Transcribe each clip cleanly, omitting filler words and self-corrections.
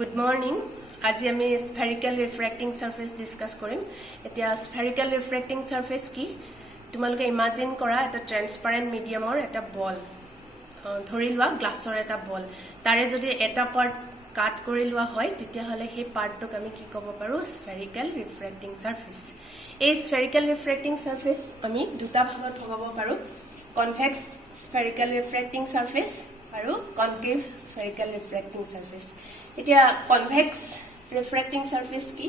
Good morning. আজি আমি spherical refracting surface discuss কৰিম এতিয়া spherical refracting surface কি তোমালোকে ইমাজিন কৰা এটা ট্ৰান্সপাৰেন্ট মিডিয়ামৰ এটা বল ধৰি লোৱা গ্লাছৰ এটা বল তাৰে যদি এটা পাৰ্ট কাট কৰি লোৱা হয় তেতিয়া হলে সেই পাৰ্টটোক আমি কি ক'ব পাৰো spherical refracting surface এই spherical refracting surface আমি দুটা ভাগত ভগাব পাৰো convex spherical refracting surface আৰু concave spherical refracting surface এতিয়া convex refracting surface ki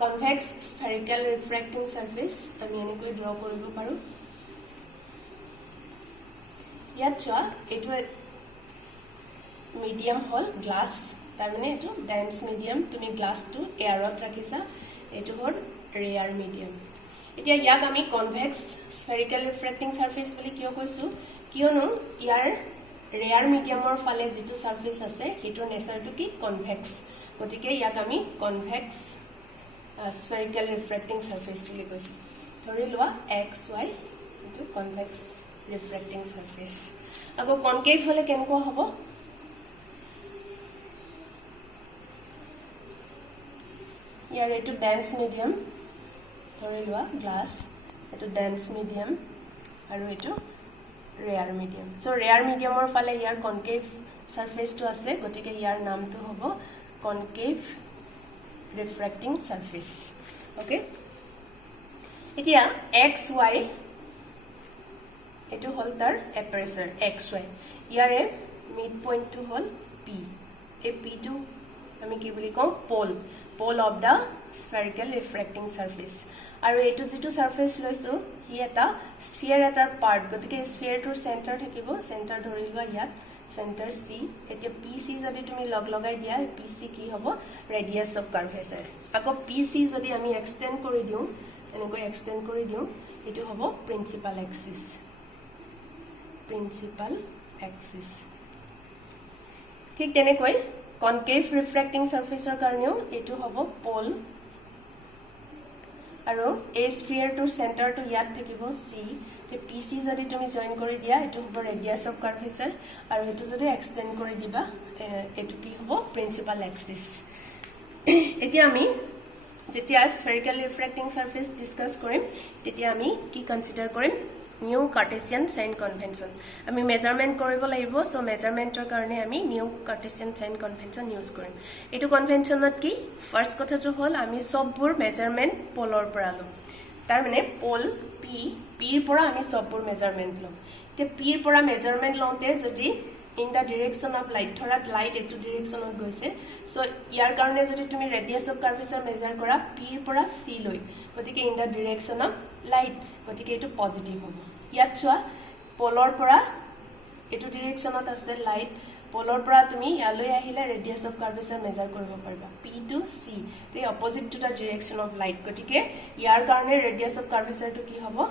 convex spherical refracting surface ami enekoi draw koribo paru yacha etu medium hol glass tar mane etu dense medium tumi glass tu air ot rakhisa etu hol rare medium etia yak ami convex spherical refracting surface boli kiyo koisu kiyono yar rare medium or fale jitu surface ase hetu nature tu ki convex gotike yak ami convex spherical refracting surface boli koisu thori loa xy into convex refracting surface ago concave hole kenko hobo yar etu dense medium thori loa glass etu dense medium aru etu rare medium so rare medium or fale here concave surface to ase gotike here naam to hobo concave refracting surface okay etia xy etu hol tar aperture xy here midpoint to hol p a p to ami ki boli kom pole of the spherical refracting surface আৰু এটো যেটো surface লইছো হি এটা sphere এটাৰ part গতিকে sphere tour centre থাকিব centre ধৰি লোৱা ইয়াত সেন্টার সি এতিয়া পিসি যদি তুমি লগ লগাই দিয়া পিসি কি হ'ব ৰেডিয়াস অফ কাৰ্ভেচাৰ আকৌ পিসি যদি আমি এক্সটেন্ড কৰি দিও এনেকৈ এক্সটেন্ড কৰি দিও এটো হ'ব প্ৰিন্সিপাল এক্সিস ঠিক তেনেকৈ কনকেভ ৰিফ্ৰেক্টিং সাৰফেসৰ কাৰণেও এটো হ'ব পোল আৰু এই স্ফিয়াৰটোৰ সেন্টাৰটো ইয়াত থাকিব সি তে পিসি যদি তুমি জয়েন কৰি দিয়া এটো হ'ব ৰেডিয়াস অফ কাৰ্ভেচাৰ আৰু এটো যদি এক্সটেন্ড কৰি দিবা এটো কি হ'ব প্ৰিন্সিপাল এক্সিস এতিয়া আমি যেতিয়া স্ফেৰিক্যাল ৰিফ্ৰেক্টিং সাৰফেস ডিসকাস কৰিম তেতিয়া আমি কি কনসিডাৰ কৰিম নিউ কাৰ্টেছিয়ান সাইন কনভেনশন আমি মেজাৰমেন্ট কৰিব লাগিব সো মেজাৰমেন্টৰ কাৰণে আমি new Cartesian sign convention use কৰিম এটো কনভেনশনত কি ফাৰ্স্ট কথাটো হল আমি সববোৰ মেজাৰমেন্ট পোলৰ পৰা লম তাৰ মানে পোল পি পিৰ পৰা আমি সববোৰ মেজাৰমেন্ট লম তে পিৰ পৰা মেজারমেন্ট লওঁতে যদি in the direction of light thorat light etu direction ot goise so yar karone jodi tumi radius of curvature measure kora p pora c loi gotike in the direction of light gotike etu positive hobo yat chua polor pora etu direction ot ase light polor pora tumi yaloi ahile radius of curvature measure koribo pariba p to c the opposite to the direction of light gotike yar karone radius of curvature to ki hobo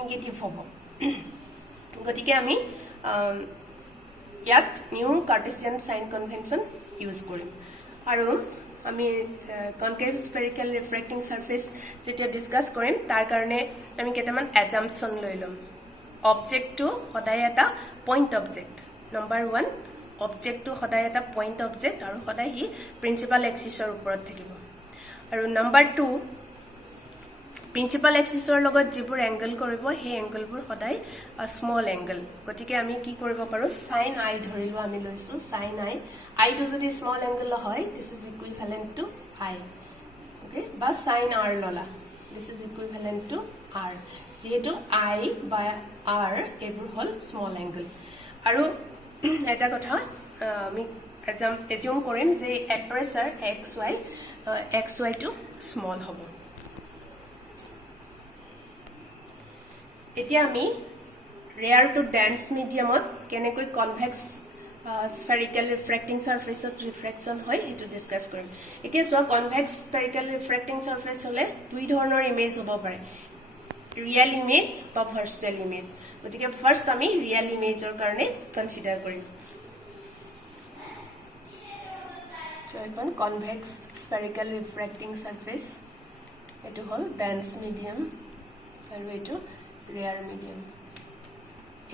negative hobo gotike ami ইয়াত new Cartesian sign convention use কৰিম আৰু আমি concave spherical refracting surface যেতিয়া discuss কৰিম তাৰ কাৰণে আমি কেটামান অ্যাজাম্পশন লৈ লম অবজেক্টটো সদায় এটা পইণ্ট অবজেক্ট নাম্বাৰ 1 অবজেক্টটো সদায় এটা পইণ্ট অবজেক্ট আৰু সদায় হি প্ৰিন্সিপাল এক্সিসৰ ওপৰত থাকিব আৰু নাম্বাৰ 2 প্ৰিন্সিপাল এক্সিসৰ লগত যিবোৰ এংগল কৰিব সেই এংগলবোৰ সদায় স্মল এংগল গতিকে আমি কি কৰিব পাৰো sin i ধৰিলো আমি লৈছো sin i টো যদি স্মল এংগল হয় this is equivalent to i okay বা sin r ললা this is equivalent to r যেটো i বা r এবোৰ হল স্মল এংগল আৰু এটা কথা আমি এজিউম কৰিম যে এপাৰেচাৰ xy টো স্মল হ'ব এতিয়া আমি ৰেয়াৰ টু ডেন্স মিডিয়ামত কেনেকৈ কনভেক্স স্ফেৰিক্যাল ৰিফ্ৰেক্টিং সাৰফেসত ৰিফ্ৰেকশন হয় এটো ডিসকাস কৰিম এতিয়া সো কনভেক্স স্ফেৰিক্যাল ৰিফ্ৰেক্টিং সাৰফেস হলে দুই ধৰণৰ ইমেজ হ'ব পাৰে ৰিয়েল ইমেজ বা ভাৰ্চুৱেল ইমেজ গতিকে ফাৰ্স্ট আমি ৰিয়েল ইমেজৰ কাৰণে কনসিডাৰ কৰিম সো এখন কনভেক্স স্ফেৰিক্যাল ৰিফ্ৰেক্টিং সাৰফেস এটো হল ডেন্স মিডিয়াম আৰু এটো rare medium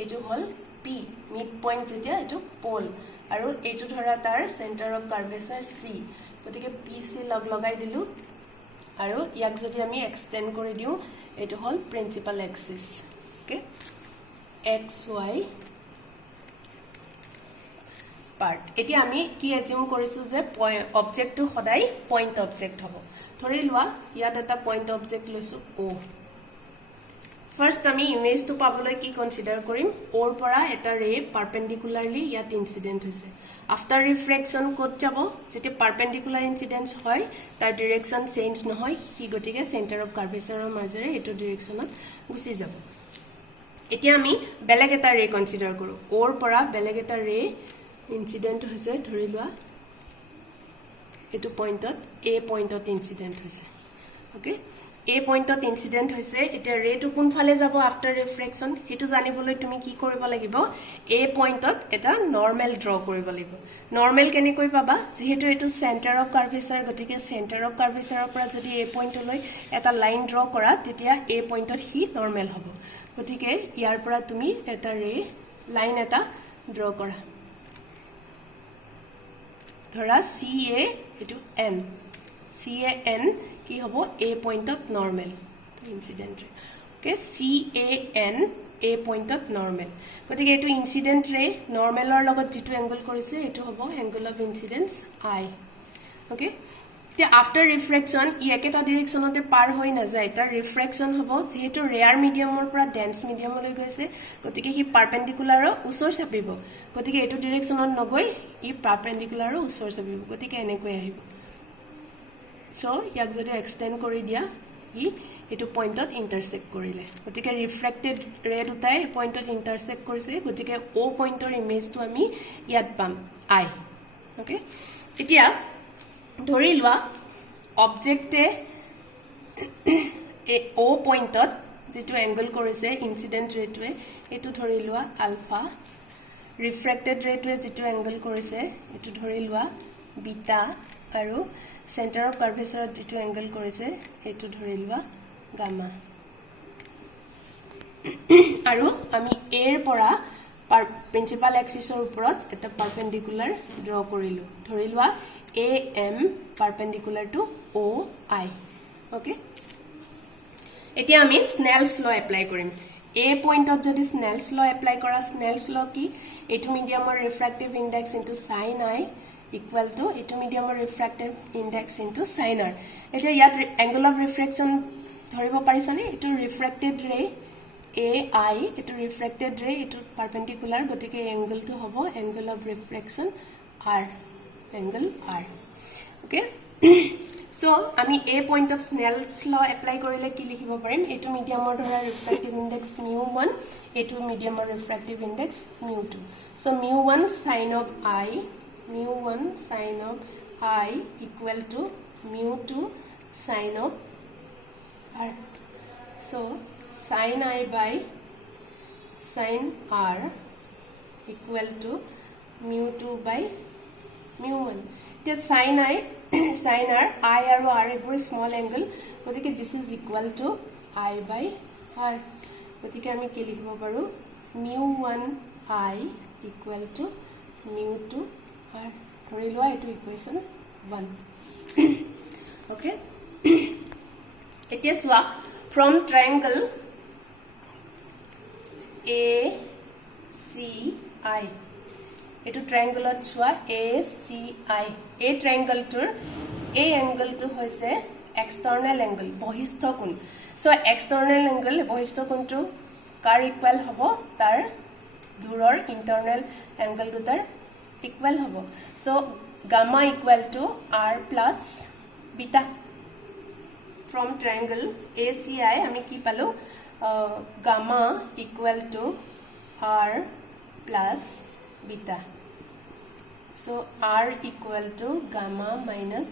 etu hol p mid point jetia etu pole আৰু এইটো ধৰা তাৰ সেন্টাৰ অফ কাৰ্ভেচাৰ C গতিকে PC লগাই দিলু আৰু ইয়াক যদি আমি এক্সটেন্ড কৰি দিও এটো হল principal axis okay xy part এতিয়া আমি কি এজিউম কৰিছো যে অবজেক্টটো সদায় পয়েন্ট অবজেক্ট হ'ব ধৰি লোৱা ইয়াত এটা পয়েন্ট অবজেক্ট লৈছো O ফাৰ্স্ট আমি ইমেজটো পাবলৈ কি কনসিডাৰ কৰিম ওৰ পৰা এটা ৰে পাৰপেন্ডিকুলাৰলি ইয়াত ইনসিডেন্ট হৈছে আফটাৰ ৰিফ্ৰেকশন কোড যাব যেতি পাৰপেন্ডিকুলাৰ ইনসিডেন্স হয় তাৰ ডাইৰেকশন চেঞ্জ নহয় হি গতিকে সেন্টাৰ অফ কাৰ্ভেচাৰৰ মাজেৰে এটো ডাইৰেকশনত গুচি যাব এতিয়া আমি বেলেগ এটা ৰে কনসিডাৰ কৰো ওৰ পৰা বেলেগ এটা ৰে ইনসিডেন্ট হৈছে ধৰি লোৱা এটো পয়েন্টত A পয়েন্টত ইনসিডেন্ট হৈছে ওকে A পয়েন্টত ইনসিডেন্ট হৈছে এটা ৰে টু কোন ফালে যাব আফটাৰ ৰিফ্ৰেকশন হেতু জানিবলৈ তুমি কি কৰিব লাগিব A পয়েন্টত এটা নৰমাল ড্ৰ কৰিব লাগিব নৰমাল কেনে কৈ পাবা যেহেতু এটো সেন্টাৰ অফ কাৰ্ভেচাৰ গতিকে সেন্টাৰ অফ কাৰ্ভেচাৰৰ পৰা যদি A পয়েন্টলৈ এটা লাইন ড্ৰ কৰা তেতিয়া A পয়েন্টত হি নৰমাল হ'ব গতিকে ইয়াৰ পৰা তুমি এটা ৰে লাইন এটা ড্ৰ কৰা ধৰা CA এটো N CAN কি হবো A পয়েন্টত normal incident okay CAN A পয়েন্টত নৰমাল গতিকে এটো ইনসিডেন্ট ৰে নৰমালৰ লগত যেটো এংগল কৰিছে এটো হবো angle of incidence I okay তে আফটাৰ ৰিফ্ৰেকশন ই একেটা ডাইৰেকশনতে পাৰ হৈ না যায় তাৰ ৰিফ্ৰেকশন হবো যেহেতু ৰেয়াৰ মিডিয়ামৰ পৰা ডেন্স মিডিয়ামলৈ গৈছে গতিকে হি পাৰপেন্ডিকুলাৰৰ ওচৰ চাপিব গতিকে এটো ডাইৰেকশনত নগৈ ই পাৰপেন্ডিকুলাৰৰ ওচৰ চাপিব গতিকে এনেকৈ আহিব সো ইয়াক যদি এক্সটেন্ড কৰি দিয়া ই এটো পয়েন্টত ইন্টাৰসেক্ট কৰিলে গতিকে ৰিফ্ৰেক্টেড ৰে দুটাই পয়েন্টত ইন্টাৰসেক্ট কৰিছে গতিকে O পয়েন্টৰ ইমেজটো আমি ইয়াত পাম I ওকে এতিয়া ধৰি লোৱা অবজেক্টে O পয়েন্টত যেটো এংগল কৰিছে ইনসিডেন্ট ৰেটোৱে এটো ধৰি লোৱা আলফা ৰিফ্ৰেক্টেড ৰেটোৱে যেটো এংগল কৰিছে এটো ধৰি লোৱা বিটা আৰু সেন্টাৰ অফ কাৰ্ভেচাৰত যেটো এংগল কৰিছে এটো ধৰি লোৱা গামা আৰু আমি A ৰ পৰা প্ৰিন্সিপাল এক্সিসৰ ওপৰত এটা পাৰপেন্ডিকুলাৰ ড্ৰ কৰিলো ধৰি লোৱা AM perpendicular to OI okay এতিয়া আমি স্নেলস ল এপ্লাই কৰিম A পয়েন্টত যদি স্নেলস ল এপ্লাই কৰা স্নেলস ল কি এটো মিডিয়ামৰ refractive index into sin I equal to এটো মিডিয়ামৰ refractive index into sin R এটা ইয়াত এংগল অফ ৰিফ্ৰেকশন ধৰিব পাৰিছানে এটো ৰিফ্ৰেক্টেড ৰে AI এটো ৰিফ্ৰেক্টেড ৰে এটো পাৰপেন্ডিকুলাৰ গতিকে এংগলটো হ'ব angle of ৰিফ্ৰেকশন R angle R okay so আমি A point of Snell's law apply কৰিলে কি লিখিব পাৰিম এটো মিডিয়ামৰ ধৰা ৰিফ্ৰেক্টিভ ইনডেক্স mu1 এটো মিডিয়ামৰ refractive index mu2 so mu1 sin of I equal to mu2 sin of R so sin I by sin R equal to mu2 by mu1 here sin I sin R I আৰু R এবোৰ small angle গতিকে this is equal to I by R গতিকে আমি কি লিখিব পাৰো mu1 I equal to mu2 R ধৰি লোৱা এটো ইকুৱেচন 1 okay এতিয়া সোৱা from triangle ACI এটো ট্ৰায়াঙ্গলত ছোৱা ACI এই ট্ৰায়াঙ্গলটোৰ এই এংগলটো হৈছে এক্সটাৰ্নাল এংগল বহিস্থ কোণ সো এক্সটাৰ্নাল এংগল বহিস্থ কোণটো কাৰ ইকুৱেল হ'ব তাৰ দূৰৰ ইন্টাৰনাল এংগল দুটাৰ ইকুৱেল হ'ব so gamma equal to R plus beta from triangle ACI আমি কি পালো gamma equal to R plus beta so R equal to gamma minus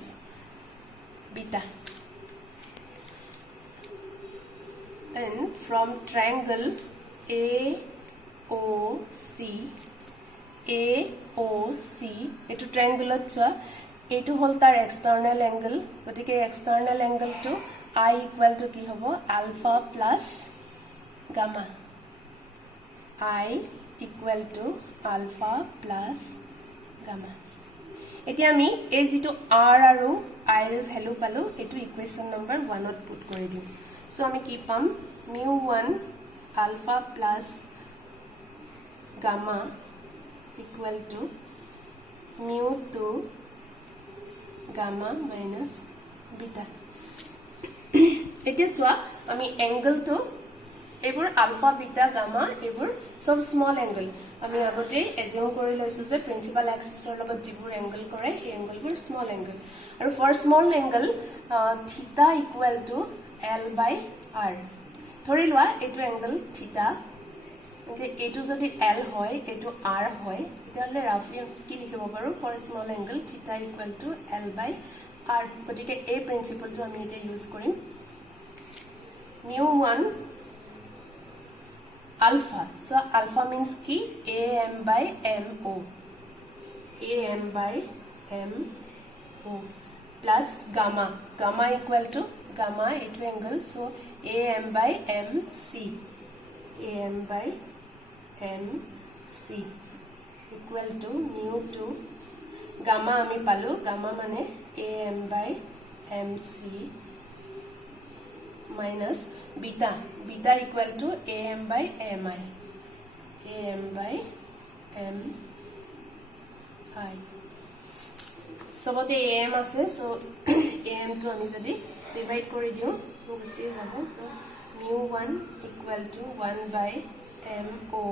beta and from triangle AOC etu triangle chua etu hol tar external angle gotike external angle to I equal to ki hobo alpha plus gamma I equal to alpha plus gamma এতিয়া আমি এই যেটো r আৰু i এৰ value পালো এটো equation number 1 ত put কৰি দিম সো আমি কি পাম mu1 alpha plus gamma equal to mu2 gamma minus beta এতিয়া সোয়া আমি অ্যাঙ্গেল তো এবোৰ আলফা বিটা গামা এবোৰ সব স্মল অ্যাঙ্গেল আমি আগতে এজিউম কৰি লৈছো যে প্ৰিন্সিপাল এক্সিছৰ লগত যিবোৰ অ্যাঙ্গেল কৰে এই অ্যাঙ্গেলবোৰ স্মল অ্যাঙ্গেল আৰু ফৰ স্মল অ্যাঙ্গেল থিটা equal to l by r ধৰি লোৱা এটো অ্যাঙ্গেল থিটা যে এটো যদি l হয় এটো r হয় তেতিয়াহলে ৰাফলি কি লিখিব পাৰো ফৰ স্মল অ্যাঙ্গেল থিটা equal to l by r গতিকে এই প্ৰিন্সিপলটো আমি এটা ইউজ কৰিম mu1 alpha so alpha means ki am by mo am by mo plus gamma gamma equal to gamma eto angle so am by mc am by mc equal to mu2 gamma ami palu gamma mane am by mc minus beta beta equal to am by mi am by mi সবতে am আছে so am to আমি যদি divide কৰি দিও তো গুছি যাব so mu1 equal to 1 by mo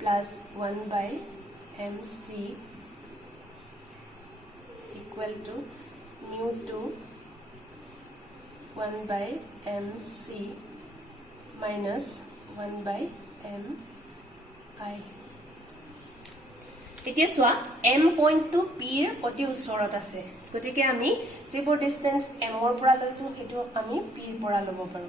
plus 1 by mc equal to mu2 1 by mc minus 1 by mi এতিয়া সোয়া m পয়েন্ট টু p এর অতি উচৰত আছে গতিকে আমি যেবোৰ ডিসটেন্স m ৰ পৰা লৈছো হেতু আমি p ৰ পৰা লব পাৰো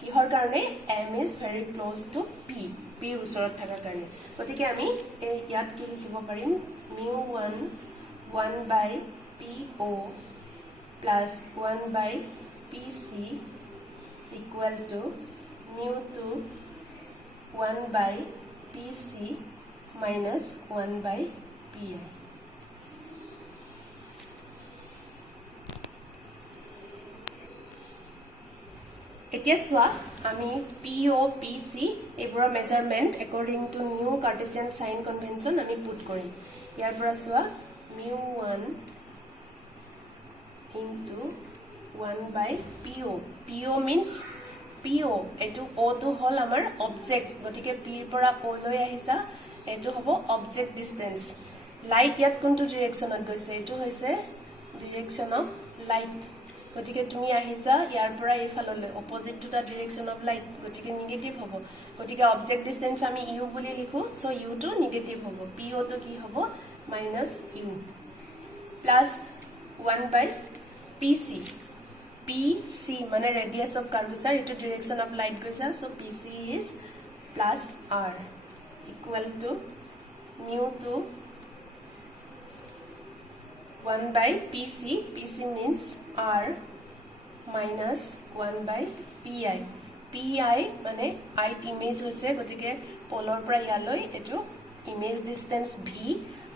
কিহৰ কাৰণে m is very close to p p ৰ উচৰত থাকাৰ কাৰণে গতিকে আমি ইয়াত কি লিখিব পাৰিম mu1 1 by po plus 1 by pc equal to mu2 1 by pc minus 1 by pi এতিয়া সোয়া আমি po pc এবোৰ measurement according to new Cartesian sign convention আমি পুট কৰিম ইয়াৰ পৰা সোয়া mu1 into 1 by po po means po এটো o to হল আমাৰ object গটিকে p ৰ পৰা o লৈ আহিছা এটো হ'ব অবজেক্ট ডিসটেন্স লাইট ইয়াত কোনটো ডাইৰেকশনত গৈছে এটো হৈছে ডাইৰেকশন অফ লাইট গটিকে তুমি আহিছা ইয়াৰ পৰা ইফাললৈ opposite to the direction of light গটিকে নেগেটিভ হ'ব গটিকে অবজেক্ট ডিসটেন্স আমি u বুলি লিখো সো u to নেগেটিভ হ'ব po to কি হ'ব -u plus 1 by pc pc মানে radius of curvature into direction of light goes so pc is plus r equal to mu2 1 by pc pc means r minus 1 by pi pi মানে i image হৈছে গটিকে পোলৰ পৰা ইয়ালৈ এটো image distance v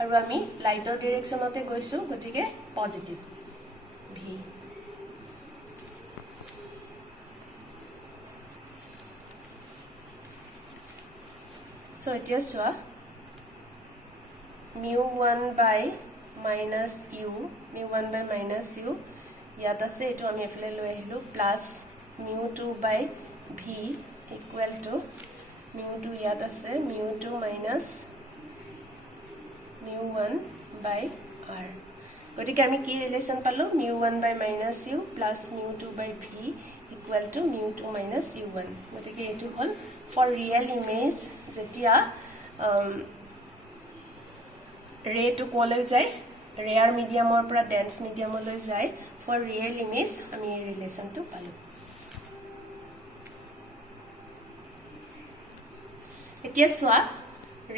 আৰু আমি লাইটৰ ডাইৰেকশনতে গৈছো গটিকে পজিটিভ v so এতিয়া সোয়া mu1 by minus u mu1 by minus u ইয়াত আছে এটো আমি এফালে লৈ আহিলো plus mu2 by v equal to mu2 ইয়াত আছে mu2 minus mu1 by r গটিকে আমি কি রিলেশন পালো mu1 by minus u plus mu2 by v equal to mu2 minus u1 গটিকে এটো হল for real image যেতিয়া রে টু কোলৈ যায় রেয়ার মিডিয়ামৰ পৰা ডেন্স মিডিয়ামলৈ যায় for real image আমি এই ৰিলেশনটো পালো এতিয়া সোয়া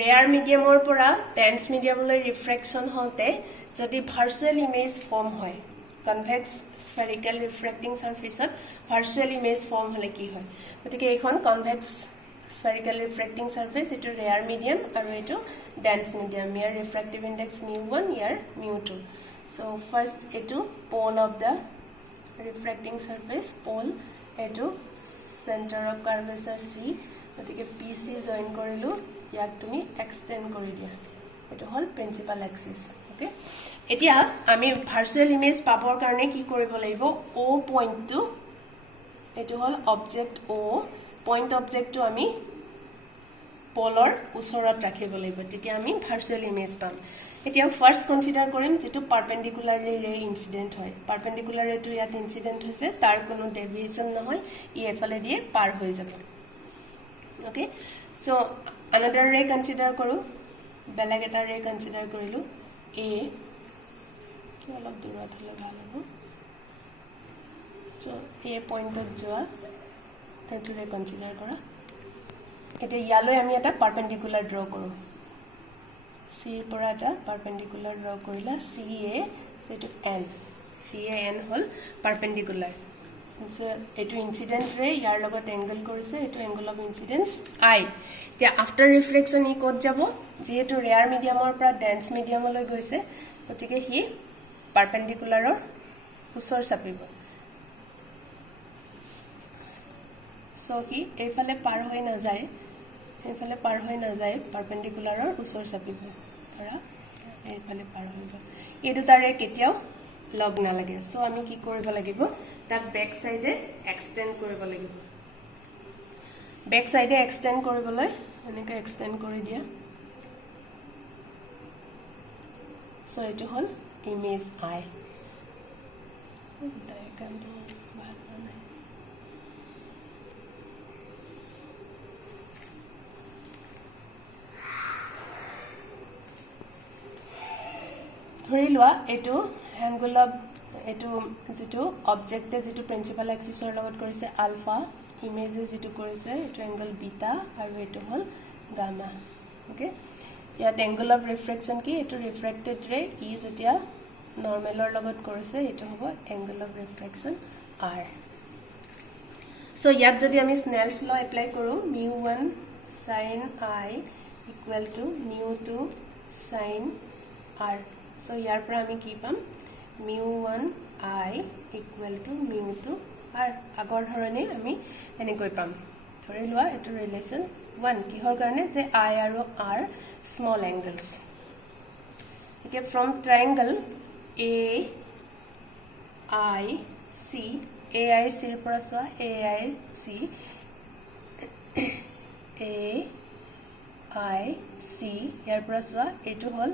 ৰেয়াৰ মিডিয়ামৰ পৰা ডেন্স মিডিয়ামলৈ ৰিফ্ৰেকশন হওঁতে যদি ভাৰ্চুয়াল ইমেজ ফৰ্ম হয় কনভেক্স স্ফেৰিক্যাল ৰিফ্ৰেক্টিং সারফেসত ভার্চুয়াল ইমেজ ফর্ম হলে কি হয় গতিকে এইখন convex spherical refracting surface etu rare medium aru etu dense medium here refractive index mu1 here mu2 so first etu pole of the refracting surface pole etu center of curvature c gotike pc join korilu yak tumi extend kori dia etu hol principal axis okay etia ami virtual image pabor karone ki koribo laibo o point to etu hol object o point object to ami polar usorat rakhibo laibo tetia ami virtual image pam etia first consider korim jetu perpendicular ray incident hoy perpendicular ray to yat incident hoise tar kono deviation na hoy e efale die par hoy jabo okay so another ray consider koru belag eta ray consider korilu a অলপ দূৰত হলে ভাল হ'ব so a পইণ্টত যোৱা এটোৰে consider কৰা এটা ইয়ালৈ আমি এটা পাৰপেন্ডিকুলাৰ ড্ৰ কৰো c ৰ পৰা এটা পাৰপেন্ডিকুলাৰ ড্ৰ কৰিলা ca সেটো n can হল পাৰপেন্ডিকুলাৰ so এটো ইনসিডেন্ট ৰে ইয়াৰ লগত এংগল কৰিছে এটো এংগল অফ ইনসিডেন্স i তে আফটাৰ ৰিফ্লেকশন ই কত যাব যেহেতু ৰেয়াৰ মিডিয়ামৰ পৰা ডেন্স মিডিয়ামলৈ গৈছে গতিকে হি পাৰপেন্ডিকুলাৰৰ উচৰ চাপিব so হি এইফালে পাৰ হৈ না যায় পাৰপেন্ডিকুলাৰৰ উচৰ চাপিব ধৰা এইফালে পাৰ হৈ গল এই দুটাৰে কেতিয়াও লগ না লাগে so আমি কি কৰিব লাগিব তাক ব্যাক সাইডে এক্সটেন্ড কৰিব লাগিব ব্যাক সাইডে এক্সটেন্ড কৰিবলৈ এনেকৈ এক্সটেন্ড কৰি দিয়া so এটো হল image I diagram to bad banai ধৰি লোৱা এটো angle of এটো যেটো অবজেক্টে যেটো প্ৰিন্সিপাল এক্সিসৰ লগত কৰিছে আলফা ইমেজে যেটো কৰিছে এটো এংগল বিটা আৰু এটো হল গামা ওকে ইয়াত angle of refraction কি এটো refracted ray ই যেতিয়া নৰমালৰ লগত কৰিছে এটো হ'ব angle of refraction r so ইয়াত যদি আমি স্নেলস ল এপ্লাই কৰো mu1 sin I equal to mu2 sin r so ইয়াৰ পৰা আমি কি পাম mu1 I equal to mu2 r আগৰ ধৰণে আমি এনেকৈ পাম ধৰি লোৱা এটো ৰিলেশন 1 কিহৰ কাৰণে যে I আৰু r small angles okay from triangle AIC AIC ৰ পৰা সোৱা AIC ইয়াৰ পৰা সোৱা এটো হল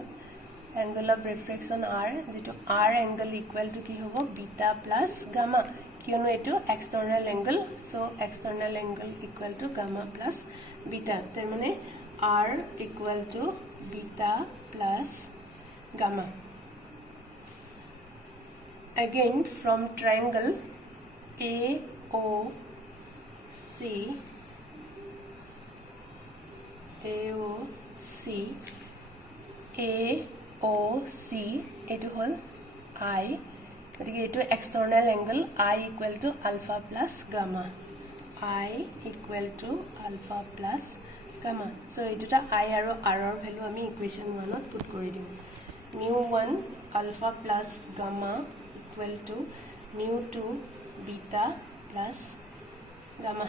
angle of refraction r যেটো r angle equal to কি হ'ব beta plus gamma কিয়নো এটো external angle so external angle equal to gamma plus beta তাৰ মানে r equal to beta plus gamma again from triangle AOC এটো হল I গতিকে এটো external angle I equal to alpha plus gamma I equal to alpha plus gamma so এটোটা I আৰু r ৰ value আমি equation 1 ত put কৰি দিম mu1 alpha plus gamma equal to mu2 beta plus gamma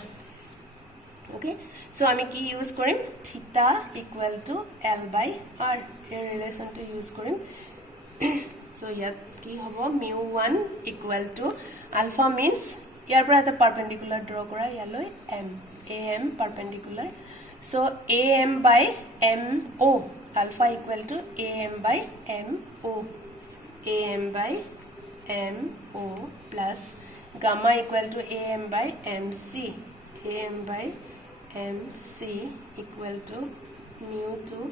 okay so আমি কি use কৰিম theta equal to l by r এই relation টো ইউজ কৰিম so ইয়াত কি হ'ব mu1 equal to alpha means ইয়াৰ পৰা এটা পাৰপেন্ডিকুলাৰ ড্ৰ কৰা ইয়ালৈ am perpendicular so am by mo alpha equal to am by mo plus gamma equal to am by mc equal to mu2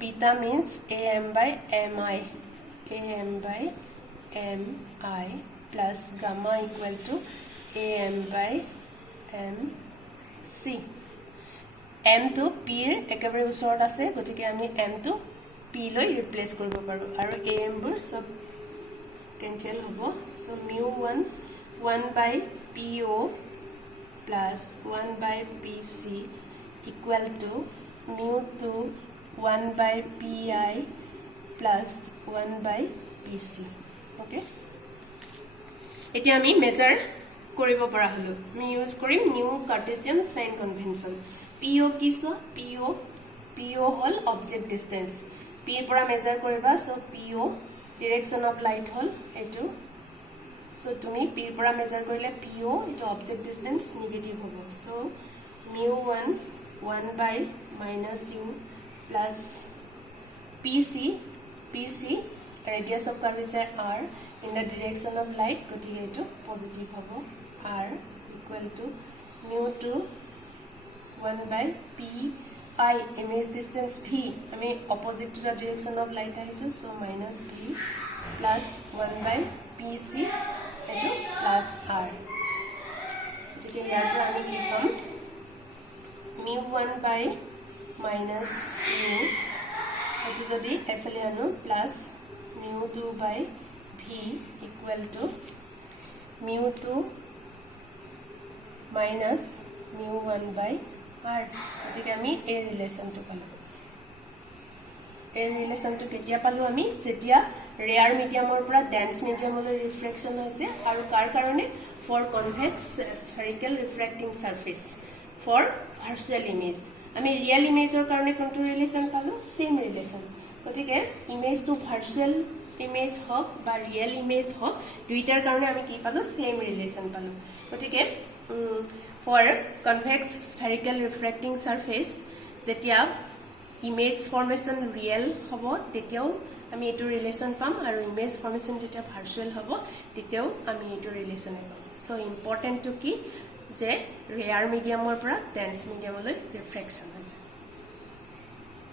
beta means am by mi plus gamma equal to am by mc m to p ৰ একেবাৰে ওচৰত আছে গতিকে আমি m to p লৈ ৰিপ্লেস কৰিব পাৰো আৰু am বোৰ সব cancel হ'ব so mu1 1 by po plus 1 by pc equal to mu2 1 by pi plus 1 by pc. Okay. এতিয়া আমি মেজার কৰিব পৰা হলো আমি ইউজ কৰিম new Cartesian sign convention PO কি সো PO হল অবজেক্ট ডিসটেন্স P পৰা মেজাৰ কৰিবা so PO direction of light হল এটো সো তুমি P পৰা মেজাৰ কৰিলে PO এটো অবজেক্ট ডিসটেন্স নেগেটিভ হ'ব so mu1 1 by minus u plus PC radius of curvature r in the direction of light gotike etu positive hobo r equal to mu2 1 by pi image distance v ami opposite to the direction of light ahisu so minus p plus 1 by pc etu plus r gotike yar pora ami ki pam mu1 by minus mu etu jodi efale anu plus mu2 by v equal to mu2 minus mu1 by r gotike ami a relation to palo a relation to ketia palo ami jetia rare medium or pura dense medium ole refraction hoise aru kar karone for convex spherical refracting surface for partial image আমি real ইমেজৰ কাৰণে কোনটো relation পালো same relation গতিকে image to virtual image হক বা real image হক দুইটাৰ কাৰণে আমি কি পালো সেম ৰিলেশন পালো গতিকে ফৰ কনভেক্স স্ফেৰিকেল ৰিফ্ৰেক্টিং সাৰফেস যেতিয়া ইমেজ ফৰ্মেশন ৰিয়েল হ'ব তেতিয়াও আমি এটো ৰিলেশন পাম আৰু ইমেজ ফৰ্মেশন যেতিয়া ভাৰ্চুৱেল হ'ব তেতিয়াও আমি এটো ৰিলেশন পাম সো ইম্পৰ্টেন্ট টু কি যে ৰেয়াৰ মিডিয়ামৰ পৰা ডেন্স মিডিয়ামলৈ ৰিফ্ৰেকশন হৈছে